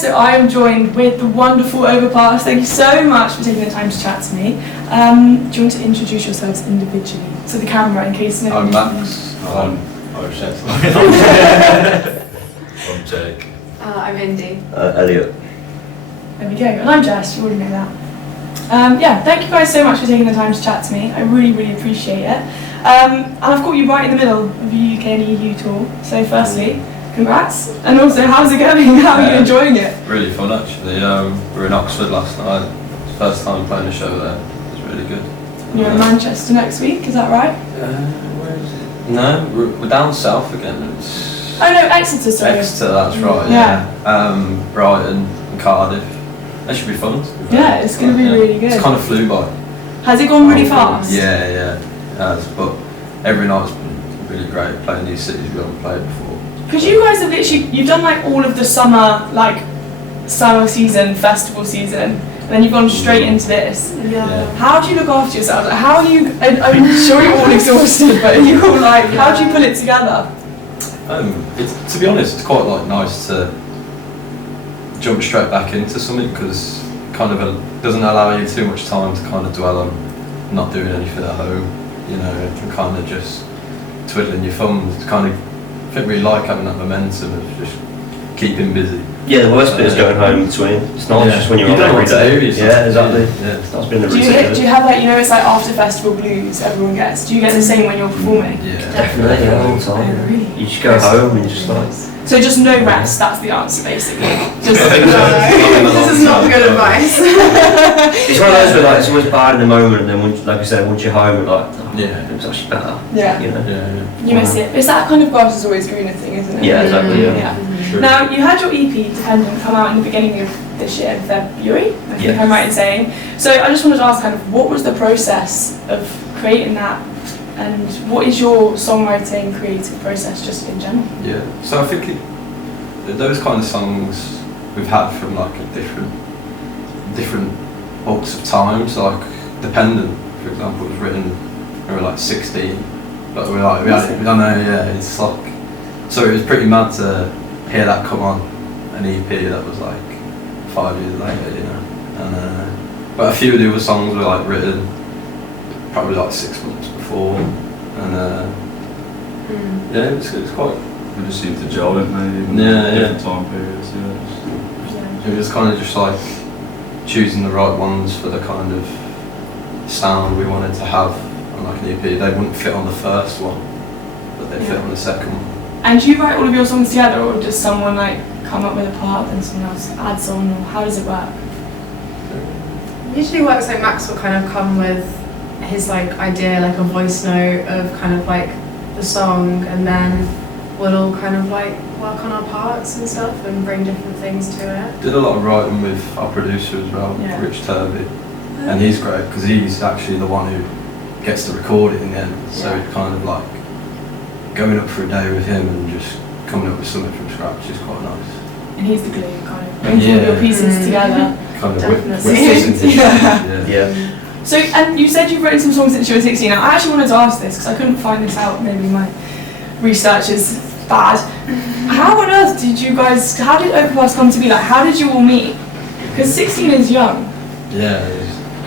guys, so I am joined with the wonderful Overpass. Thank you so much for taking the time to chat to me. Do you want to introduce yourselves individually to the camera in case no I'm Max. I'm Jake. I'm Indy. Elliot. There we go, and I'm Jess, you already know that. Yeah, thank you guys so much for taking the time to chat to me. I really, really appreciate it. And I've got you right in the middle of the UK and EU tour. So firstly, congrats. And also, how's it going? How are you enjoying it? Really fun actually. We were in Oxford last night. First time playing a show there. It was really good. You're in Manchester next week, is that right? Where is it? No, we're down south again. It's Oh no, Exeter, sorry. Exeter, that's right. Yeah. Brighton and Cardiff. That should be fun. Yeah, it's going to be really good. It's kind of flew by. Has it gone really fast? Yeah. It has, but every night's been really great playing these cities we haven't played before. Because you guys have literally, you've done like all of the summer season, festival season, and then you've gone straight into this. Yeah. How do you look after yourselves? Like, how do you, I'm sure you're all exhausted, but you're all like, how do you pull it together? To be honest, it's quite nice to jump straight back into something because kind of doesn't allow you too much time to kind of dwell on not doing anything at home, and kind of just twiddling your thumbs. It's kind of, I think we like having that momentum of just keeping busy. Yeah, the worst bit is going home between. It's not just when you're on every day. Yeah, exactly. Yeah. That's been the do you have it's like after festival blues everyone gets? Do you get the same when you're performing? Yeah. Definitely, all the time. Oh, really? You just go home and you just like... So just no rest, that's the answer basically. Just This is not good advice. It's one of those where it's always bad in the moment, and then like I said, once you're home, you're like, it was actually better. Yeah. You miss it. It's that kind of grass is always greener thing, isn't it? Yeah, exactly. Yeah. Sure. Now you had your EP Dependent come out in the beginning of this year, in February, I think I'm right in saying. So I just wanted to ask what was the process of creating that? And what is your songwriting creative process just in general? Yeah, so I think those kind of songs we've had from a different walks of time. So Dependent, for example, was written when we were 16, but we had it, I don't know, it's so it was pretty mad to hear that come on an EP that was 5 years later, and but a few of the other songs were written probably 6 months before, and it's quite. We just seemed to gel it maybe. Different time periods. It was kind of just choosing the right ones for the kind of sound we wanted to have on an EP. They wouldn't fit on the first one, but they fit on the second one. And do you write all of your songs together, or does someone come up with a part and someone else adds on, or how does it work? Usually works Max will kind of come with his idea, a voice note of kind of the song, and then we'll all kind of work on our parts and stuff and bring different things to it. Did a lot of writing with our producer as well, Rich Turvey, and he's great because he's actually the one who gets to record it in the end. So it's kind of going up for a day with him and just coming up with something from scratch is quite nice. And he's the glue, kind of brings all your pieces together. Kind of Definitely. Yeah. So, and you said you've written some songs since you were 16. Now, I actually wanted to ask this because I couldn't find this out. Maybe my research is bad. How on earth how did Overpass come to be? How did you all meet? Because 16 is young. Yeah.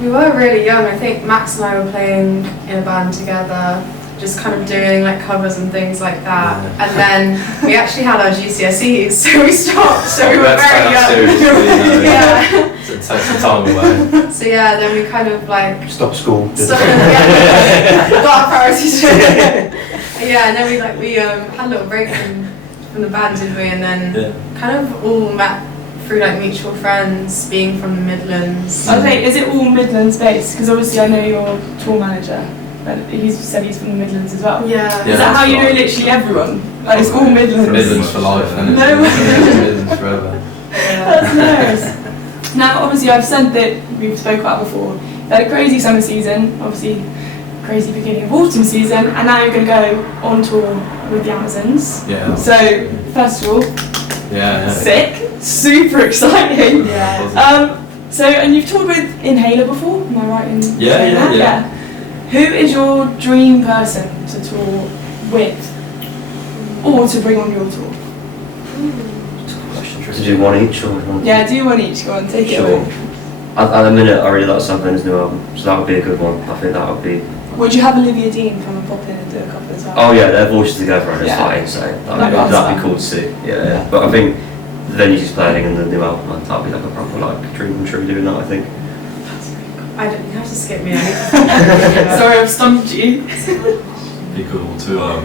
We were really young. I think Max and I were playing in a band together, just kind of doing covers and things like that. And then we actually had our GCSEs, so we stopped. So we were very young. So it takes the time away. So then we kind of Stop school. got our priorities straight. And then we had a little break from the band, didn't we? And then kind of all met through mutual friends, being from the Midlands. Okay, is it all Midlands based? Because obviously I know you're tour manager, but he said he's from the Midlands as well. Yeah. Is that how you know literally everyone? It's all Midlands. Midlands for life, and No way. Midlands forever. That's hilarious. Now, obviously, I've said that we've spoke about before. You had a crazy summer season, obviously, crazy beginning of autumn season, and now you're going to go on tour with the Amazons. Yeah. So, festival. Yeah. Sick. Super exciting. Yeah. And you've toured with Inhaler before, am I right in saying that? Yeah. Who is your dream person to tour with, or to bring on your tour? Question. To do one each or? Yeah, do one each. Go on, take it Sure. away. At the minute, I really like Sam Ben's new album, so that would be a good one. I think that would be. Would you have Olivia Dean come and pop in and do a couple as well? Oh yeah, their voices together and it's Yeah. like insane. That'd be That'd awesome. be cool to see. Yeah. But I think the venues he's playing and the new album, like, that'd be like a proper like dream come true doing that. I think. I don't. You have to skip me. I need to Sorry, I've stumped you. Be cool to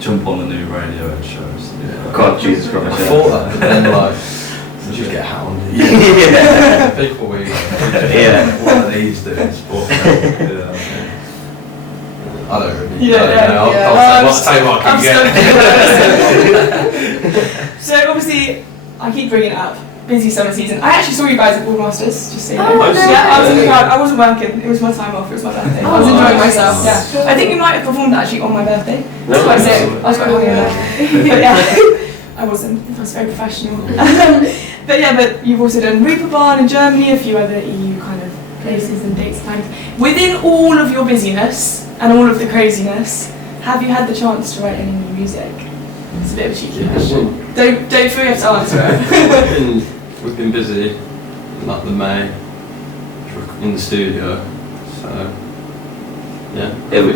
jump on the new Radiohead shows. Yeah. God, Jesus I Christ. thought that, but then like, you just get hounded. Yeah. People we Yeah. what are these doing? Sport. Yeah. I don't really. Yeah, I don't yeah, know. yeah. I'll tell you what I I'm can get. So obviously, I keep bringing it up. Busy summer season. I actually saw you guys at Boardmasters, just so you know. Oh, no. Yeah, I was in the crowd. I wasn't working. It was my time off. It was my birthday. I was Oh, enjoying nice. myself. Yeah. I think you might have performed actually on my birthday. No. That's quite sick. I was quite hungover. But yeah, I wasn't. I was very professional. But yeah, but you've also done Reeperbahn in Germany, a few other EU kind of places and dates and times. Within all of your busyness and all of the craziness, have you had the chance to write any new music? It's a bit of a cheeky question. Don't feel you have to answer it. We've been busy, like the May, in the studio, so yeah. Yeah, we-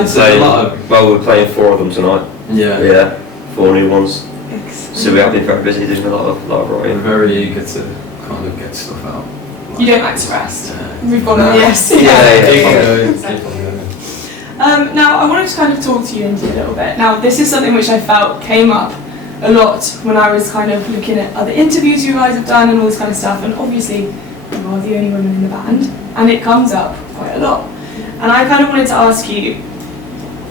It's a lot of, Well, we're playing 4 of them tonight. yeah. Yeah, 4 new ones. Excellent. So we have been very busy doing a lot of We're writing. very eager to kind of get stuff out. You don't like to rest. Yeah. We've gone over this. Yeah, Keep on yeah. going, keep on going. Now, I wanted to kind of talk to you into a little bit. Now, this is something which I felt came up a lot when I was kind of looking at other interviews you guys have done and all this kind of stuff, and obviously you are the only woman in the band, and it comes up quite a lot. And I kind of wanted to ask you,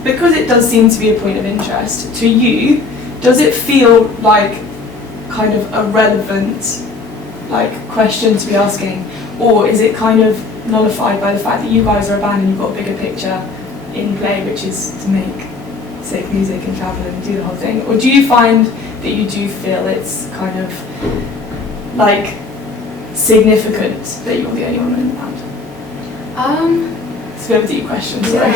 because it does seem to be a point of interest to you, does it feel like kind of a relevant like question to be asking, or is it kind of nullified by the fact that you guys are a band and you've got a bigger picture in play, which is to make sick music and travel and do the whole thing? Or do you find that you do feel it's kind of like significant that you're the only woman in the band? It's a bit of a deep question, sorry.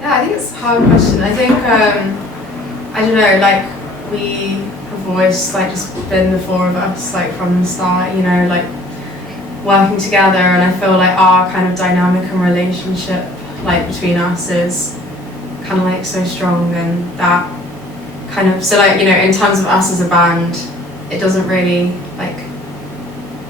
Yeah, I think it's a hard question. I think, I don't know, like, we have always, like, just been the 4 of us, like, from the start, you know, like, working together, and I feel like our kind of dynamic and relationship, like, between us is kind of, like, so strong, and that kind of, so, like, you know, in terms of us as a band, it doesn't really, like,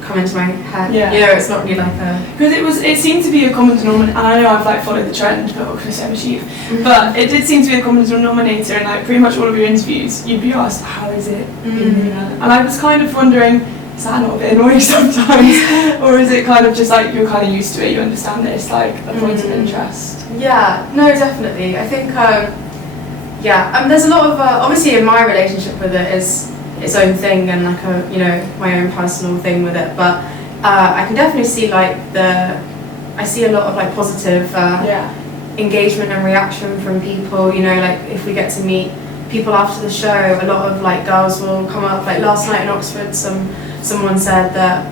come into my head. Yeah. You know, it's not really like a... Because it seemed to be a common denominator, and I know I've like followed the trend, but Chris Eversheaf, but it did seem to be a common denominator in like pretty much all of your interviews. You'd be asked, how is it being in England? And I was kind of wondering, is that not a bit annoying sometimes? Or is it kind of just like you're kind of used to it, you understand that it's like a point of interest? Yeah, no, definitely. I think, there's a lot of, obviously in my relationship with it is its own thing and like a, you know, my own personal thing with it, but I can definitely see like I see a lot of like positive engagement and reaction from people, you know, like if we get to meet people after the show, a lot of like girls will come up, like last night in Oxford, someone said that,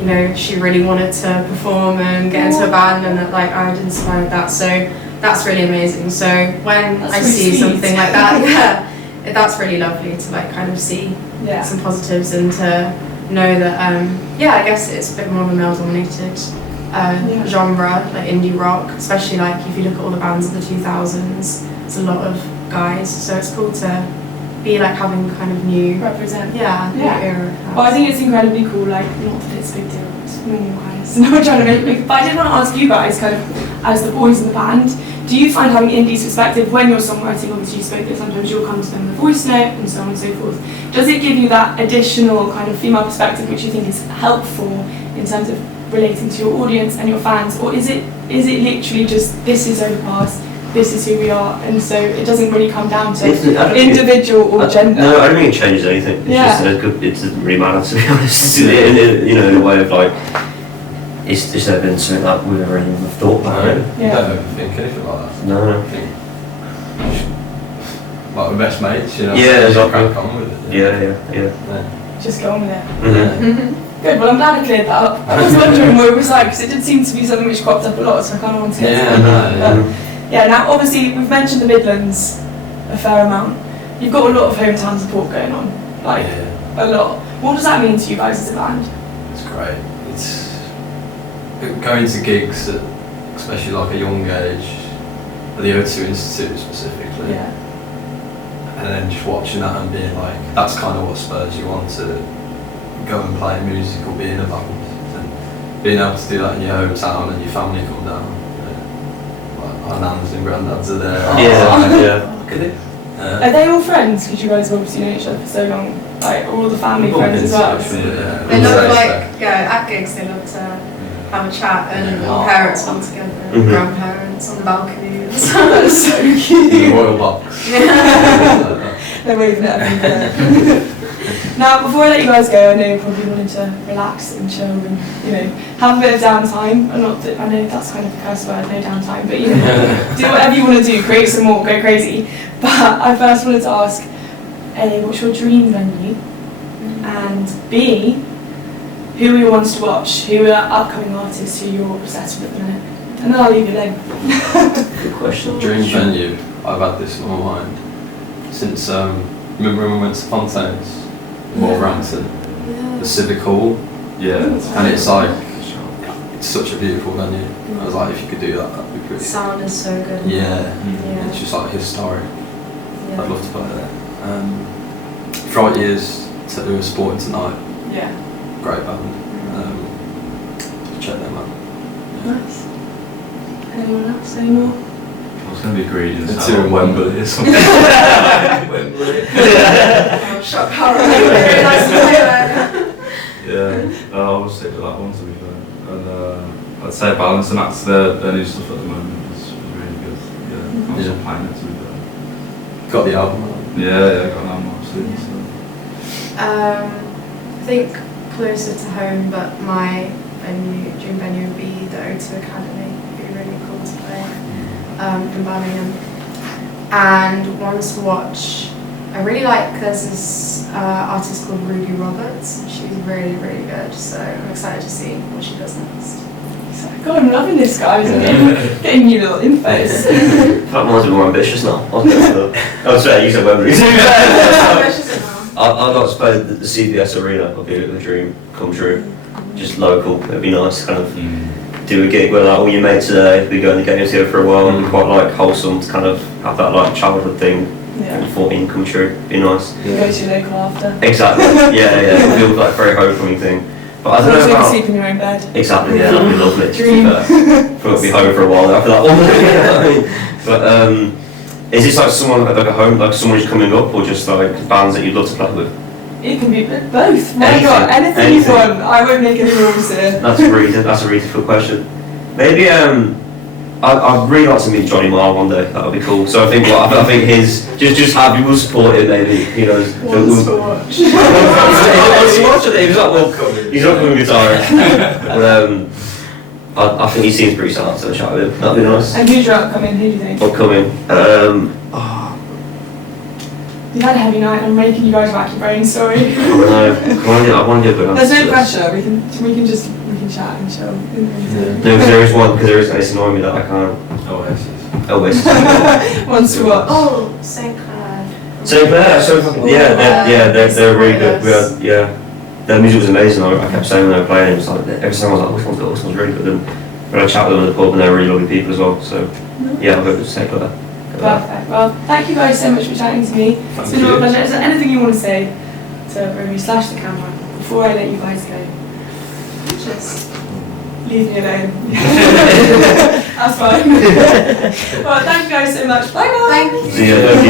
you know, she really wanted to perform and get into a band and that like I'd inspired that, so that's really amazing. So when That's I really see sweet. something like that, that's really lovely to like kind of see some positives and to know that, I guess it's a bit more of a male-dominated genre, like indie rock, especially like if you look at all the bands of the 2000s, it's a lot of guys, so it's cool to be like having kind of new Represent. new Yeah. era. Well, I think it's incredibly cool, like, not that it's a big deal, it's normal guys, not trying to make it big, but I did want to ask you guys, kind of, as the boys in the band, do you find having Indy's perspective when you're songwriting, obviously you spoke that sometimes you'll come to them with a voice note and so on and so forth, does it give you that additional kind of female perspective which you think is helpful in terms of relating to your audience and your fans, or is it literally just, this is Overpass, this is who we are, and so it doesn't really come down to individual or gender? No, I don't think it changes anything. It's just it doesn't really matter, to be honest. You know, in a way of like, it's never been something like we've ever even thought about it. You don't overthink anything like that. No. I think, like we're best mates, you know. Yeah, just exactly. crack on with it. Yeah. Just go on with it. Mm-hmm. Good, well I'm glad I cleared that up. I was wondering what it was like, because it did seem to be something which cropped up a lot, so I kind of wanted to get to that. Now obviously we've mentioned the Midlands a fair amount. you've got a lot of hometown support going on, like a lot. What does that mean to you guys as a band? It's great. It's going to gigs at especially like a young age, at the O2 Institute specifically. Yeah. And then just watching that and being like, that's kind of what spurs you on to go and play music or be in a band. And being able to do that in your hometown and your family come down. Like our nans and granddads are there. Yeah. Look at it. Are they all friends? Because you guys have obviously known each other for so long. Like, are all the family friends as well? Yeah. They love at gigs. They love to have a chat and all parents come together, and grandparents on the balconies. That's so In the cute. royal box. They're waving at everyone. Now, before I let you guys go, I know you're probably wanting to relax and chill and, have a bit of downtime. I know that's kind of a curse word, no downtime, but do whatever you want to do, create some more, go crazy. But I first wanted to ask, A, what's your dream venue? And B, who are your ones to watch? Who are upcoming artists who you're obsessed with at the minute? And then I'll leave you alone. Good question. Dream venue. I've had this in my mind since, remember when we went to Fontaine's? Wolverhampton, the Civic Hall, and it's like, it's such a beautiful venue. I was like, if you could do that, that'd be pretty. Sound is so good. Yeah. It's just like historic. I'd love to play there. Fright Years to do a Sporting Tonight, Yeah. great band. Check them out. Nice. Anyone else? Any more? I was going to be greedy and The say two in Wembley or something. Wembley. Shut up. Very nice to play there. Yeah, I always stick with that one to be fair. And I'd say Balance, and that's their new stuff at the moment is really good. Yeah, I'm also playing it to be fair. Got the album out. Yeah, got an album soon. So. I think closer to home, but my dream venue would be the O2 Academy. It'd be really cool to play in Birmingham. And ones to watch, I really like, there's this artist called Ruby Roberts, and she's really, really good, so I'm excited to see what she does next. God, I'm loving this, guys. I'm getting you little infos. That mine's a bit more ambitious now. Oh, sorry, you said Wembley. I'd like to play the CBS Arena. It'd be a dream come true. Just local, it'd be nice, kind of do a gig where like all your mates are there, be going to games here for a while, and quite like wholesome to kind of have that like childhood thing. Yeah. 14 come true, be nice. You go to your local after. Exactly, yeah, it feels like a very homecoming thing. But I don't know You can about... sleep in your own bed. Exactly, yeah, that'd be lovely. Dream. I'll be home for a while after that one. But is this like someone like a home, like someone who's coming up, or just like bands that you'd love to play with? It can be both. Why not? Anything you want. I won't make any rules here. That's a really difficult question. Maybe I'd really like to meet Johnny Marr one day. That would be cool. So I think his just have you will support it maybe. Ones to watch. He's not coming guitarist. But I think he seems pretty sad, so I'll chat with him. That'd be nice. And who's your upcoming? Who do you think? Upcoming. You've had a heavy night. I'm making you guys rack your brains. Sorry. I want to do a bit. There's no pressure. We can chat and chill. No, because there is one. Because it's annoying me that I can't. Oasis. Ones to watch. Oh, St. Clair. St. Clair, they're really good. Their music was amazing. I kept saying when they were playing, it was like every time I was like, which one's good? Which one's really good? And when I chat with them in the pub, and they're really lovely people as well. So yeah, I'll go to St. Clair. Perfect. Well, thank you guys so much for chatting to me. It's been a real pleasure. Is there anything you want to say to Ruby / the camera before I let you guys go? Just Leave me alone. That's fine. Well, thank you guys so much. Bye guys. thank you. See ya.